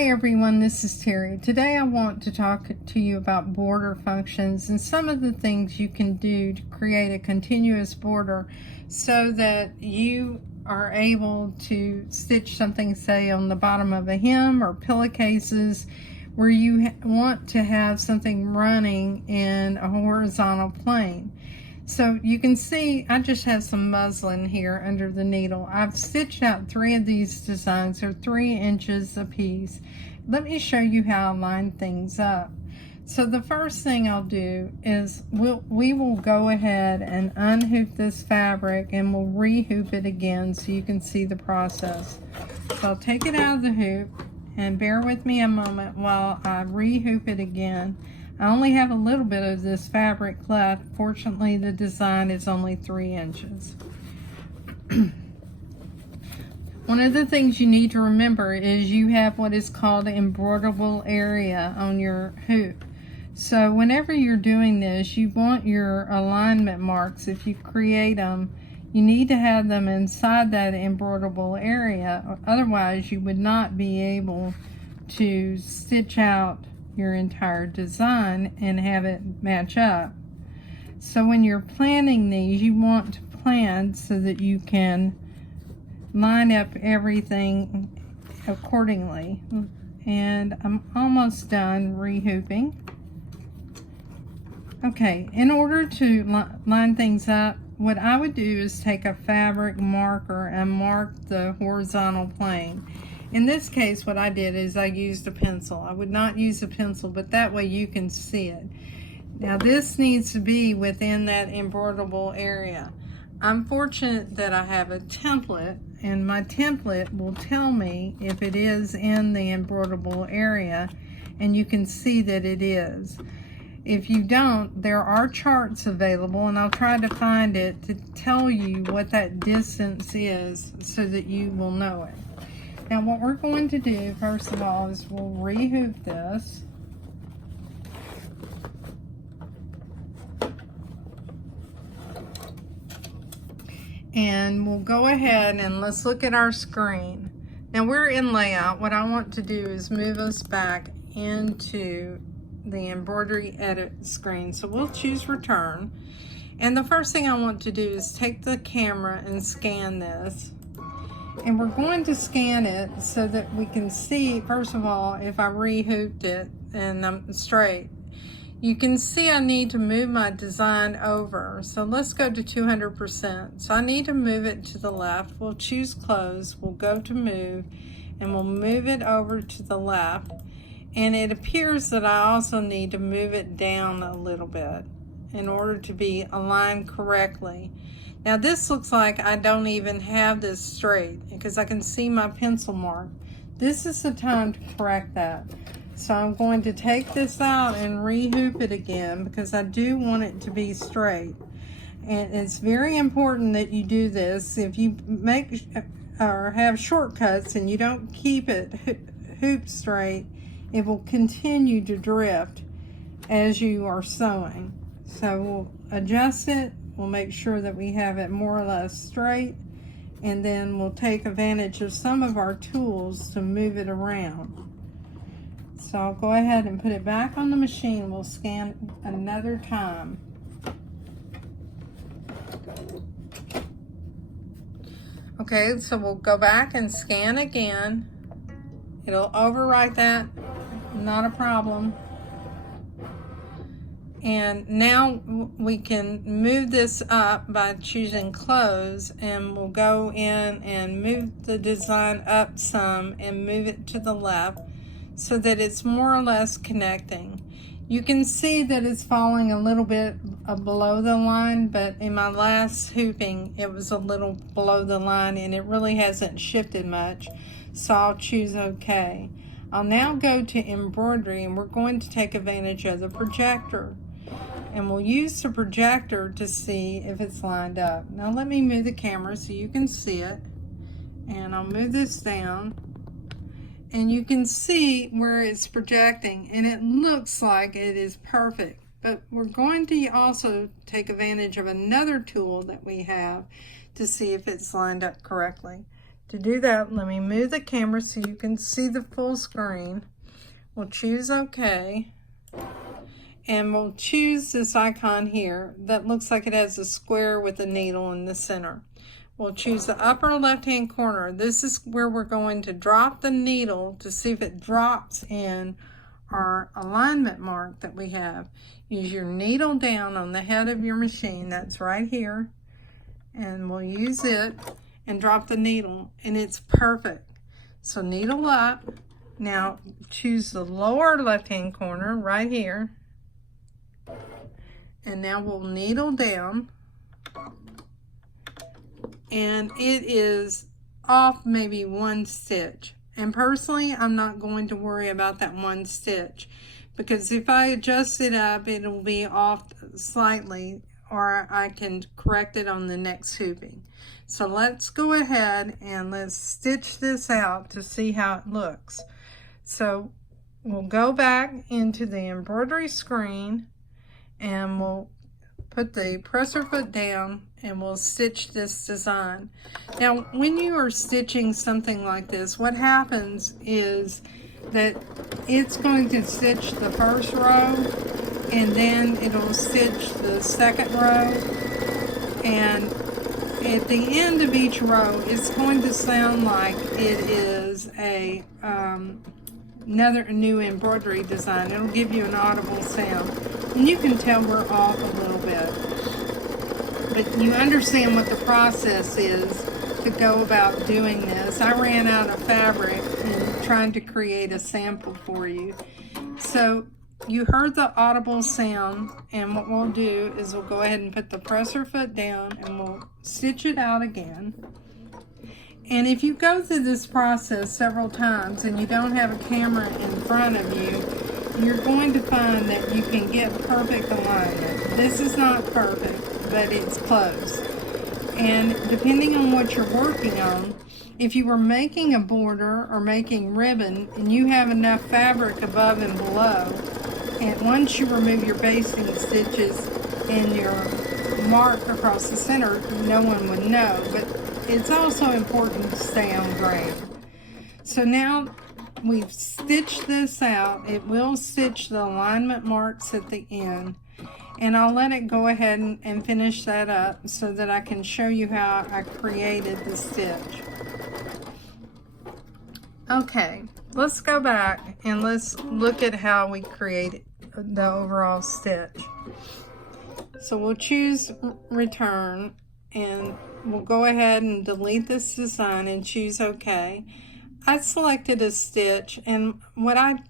Hi everyone, this is Terry. Today I want to talk to you about border functions and some of the things you can do to create a continuous border so that you are able to stitch something, say, on the bottom of a hem or pillowcases where you want to have something running in a horizontal plane. So you can see I just have some muslin here under the needle. I've stitched out 3 of these designs. They're 3 inches a piece. Let me show you how I line things up. So the first thing I'll do is we will go ahead and unhoop this fabric and we'll rehoop it again so you can see the process. So I'll take it out of the hoop and bear with me a moment while I rehoop it again. I only have a little bit of this fabric left. Fortunately, the design is only 3 inches. One of the things you need to remember is you have what is called an embroiderable area on your hoop. So whenever you're doing this, you want your alignment marks, if you create them, you need to have them inside that embroiderable area. Otherwise, you would not be able to stitch out your entire design and have it match up. So when you're planning these, you want to plan so that you can line up everything accordingly. And I'm almost done rehooping. Okay, in order to line things up, what I would do is take a fabric marker and mark the horizontal plane. In this case, what I did is I used a pencil. I would not use a pencil, but that way you can see it. Now this needs to be within that embroiderable area. I'm fortunate that I have a template, and my template will tell me if it is in the embroiderable area, and you can see that it is. If you don't, there are charts available, and I'll try to find it to tell you what that distance is so that you will know it. Now what we're going to do first of all is we'll rehoop this. And we'll go ahead and let's look at our screen. Now we're in layout. What I want to do is move us back into the embroidery edit screen. So we'll choose return. And the first thing I want to do is take the camera and scan this. And we're going to scan it so that we can see, first of all, if I rehooped it and I'm straight. You can see I need to move my design over. So let's go to 200%. So I need to move it to the left. We'll choose close. We'll go to move and we'll move it over to the left. And it appears that I also need to move it down a little bit in order to be aligned correctly. Now this looks like I don't even have this straight because I can see my pencil mark. This is the time to correct that. So I'm going to take this out and rehoop it again because I do want it to be straight. And it's very important that you do this. If you make or have shortcuts and you don't keep it hooped straight, it will continue to drift as you are sewing. So we'll adjust it. We'll make sure that we have it more or less straight, and then we'll take advantage of some of our tools to move it around. So I'll go ahead and put it back on the machine. We'll scan another time. Okay, so we'll go back and scan again. It'll overwrite that, not a problem. And now we can move this up by choosing close, and we'll go in and move the design up some and move it to the left so that it's more or less connecting. You can see that it's falling a little bit below the line, but in my last hooping it was a little below the line and it really hasn't shifted much, so I'll choose OK. I'll now go to embroidery and we're going to take advantage of the projector. And we'll use the projector to see if it's lined up. Now let me move the camera so you can see it. And I'll move this down. And you can see where it's projecting. And it looks like it is perfect. But we're going to also take advantage of another tool that we have to see if it's lined up correctly. To do that, let me move the camera so you can see the full screen. We'll choose OK. And we'll choose this icon here that looks like it has a square with a needle in the center. We'll choose the upper left-hand corner. This is where we're going to drop the needle to see if it drops in our alignment mark that we have. Use your needle down on the head of your machine. That's right here. And we'll use it and drop the needle, and it's perfect. So needle up. Now choose the lower left-hand corner right here. And now we'll needle down, and it is off maybe one stitch. And personally, I'm not going to worry about that one stitch, because if I adjust it up, it'll be off slightly, or I can correct it on the next hooping. So let's go ahead and let's stitch this out to see how it looks. So we'll go back into the embroidery screen, and we'll put the presser foot down and we'll stitch this design. Now, when you are stitching something like this, what happens is that it's going to stitch the first row, and then it'll stitch the second row, and at the end of each row, it's going to sound like it is another new embroidery design. It'll give you an audible sound. And you can tell we're off a little bit. But you understand what the process is to go about doing this. I ran out of fabric and trying to create a sample for you. So you heard the audible sound, and what we'll do is we'll go ahead and put the presser foot down and we'll stitch it out again. And if you go through this process several times and you don't have a camera in front of you, you're going to find that you can get perfect alignment. This is not perfect, but it's close. And depending on what you're working on, if you were making a border or making ribbon and you have enough fabric above and below, and once you remove your basting stitches and your mark across the center, no one would know. But it's also important to stay on grain. So now we've stitched this out. It will stitch the alignment marks at the end, and I'll let it go ahead and finish that up so that I can show you how I created the stitch. Okay, let's go back and let's look at how we created the overall stitch. So we'll choose return, and we'll go ahead and delete this design and choose OK. I selected a stitch, and what I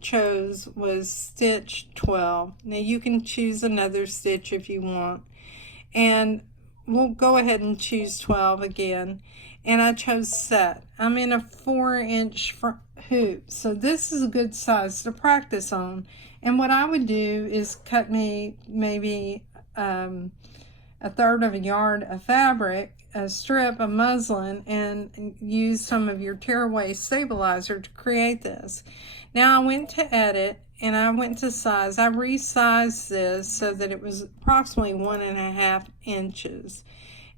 chose was stitch 12. Now you can choose another stitch if you want, and we'll go ahead and choose 12 again, and I chose set. I'm in a 4-inch hoop, so this is a good size to practice on. And what I would do is cut me maybe a third of a yard of fabric, a strip of muslin, and use some of your tearaway stabilizer to create this. Now I went to edit, and I went to size. I resized this so that it was approximately 1.5 inches.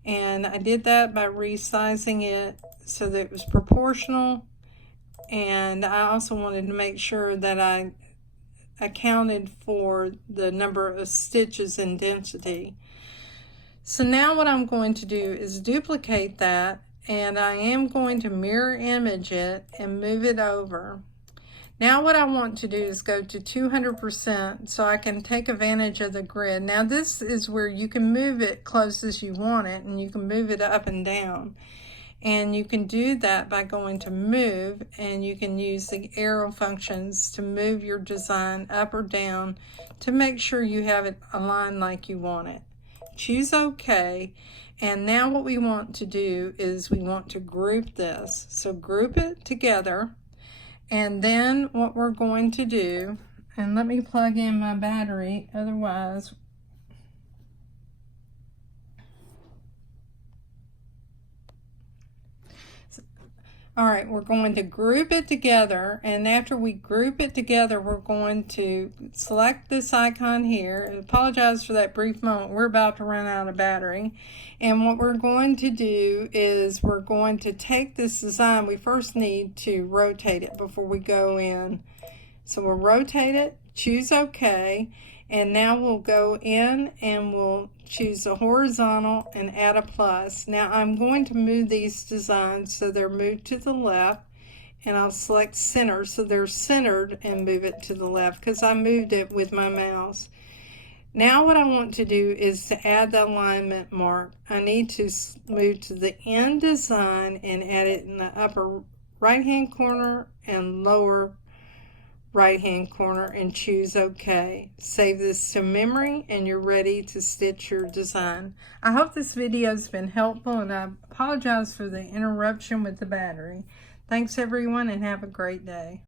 And I did that by resizing it so that it was proportional. And I also wanted to make sure that I accounted for the number of stitches and density. So now what I'm going to do is duplicate that, and I am going to mirror image it and move it over. Now what I want to do is go to 200% so I can take advantage of the grid. Now this is where you can move it close as you want it, and you can move it up and down. And you can do that by going to move, and you can use the arrow functions to move your design up or down to make sure you have it aligned like you want it. Choose OK, and now what we want to do is we want to group this. So group it together, and then what we're going to do, and let me plug in my battery, otherwise All right, we're going to group it together, and after we group it together, we're going to select this icon here. I apologize for that brief moment. We're about to run out of battery. And what we're going to do is we're going to take this design. We first need to rotate it before we go in. So we'll rotate it, choose OK, and now we'll go in and we'll choose a horizontal and add a plus. Now I'm going to move these designs so they're moved to the left, and I'll select center so they're centered and move it to the left because I moved it with my mouse. Now what I want to do is to add the alignment mark. I need to move to the end design and add it in the upper right hand corner and lower right hand corner and choose OK. Save this to memory and you're ready to stitch your design. I hope this video has been helpful, and I apologize for the interruption with the battery. Thanks everyone, and have a great day.